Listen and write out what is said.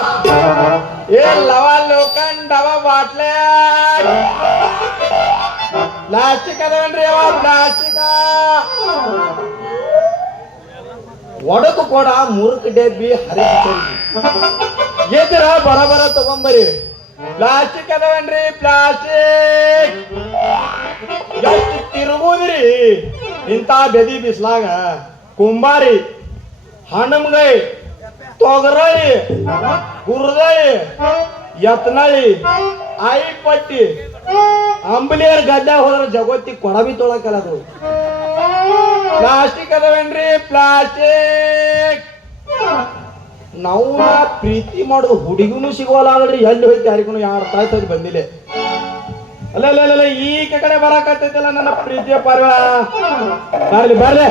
ए लवा लोखंड डबा बाटल्या प्लास्टिक ಅದವನ್ರಿ ಅವ ಪ್ಲಾಸ್ಟಿಕ್ ಒಡಕು ಕೊಡ ಮುರುಕ್ ಡಬ್ಬಿ ಹರಿದು ಎದ್ರ ಬರಬರ ತಗೊಂಬರಿ ಪ್ಲಾಸ್ಟಿಕ್ ಅದವನ್ರಿ ಪ್ಲಾಸ್ಟಿಕ್ ಎಷ್ಟು ತಿರುಗುದ್ರಿ ಇಂತ ಬೆದಿ ಬಿಸ್ಲಾಗ ಕುಂಬಾರಿ ಹಣ್ಣಮಗೈ ತೊಗರಳಿ ಗುರ್ದಳಿ ಯತ್ನಳಿ ಆಯಿ ಪಟ್ಟಿ ಅಂಬಲಿಯರ್ ಗದ್ದೆ ಹೋದ್ರ ಜಗತ್ತಿ ಕೊಡಬಿ ತೊಳಕಲ್ಲ ಅದು ಪ್ಲಾಸ್ಟಿಕ್ ಅದವೇನ್ರಿ ಪ್ಲಾಸ್ಟಿಕ್ ನಾವು ಪ್ರೀತಿ ಮಾಡೋದು ಹುಡುಗಿನೂ ಸಿಗೋಲ್ಲ ಅಂದ್ರೆ ಎಲ್ಲಿ ಹೋಯ್ತು ಯಾರಿಗೂ ಯಾರು ತಾಯ್ತದ ಬಂದಿಲ್ಲ ಅಲ್ಲ ಈ ಕಡೆ ಬರಾಕತ್ತೈತಲ್ಲ ನನ್ನ ಪ್ರೀತಿಯ ಪಾರ್ವ ಬರ್ಲಿ ಬರ್ಲಿ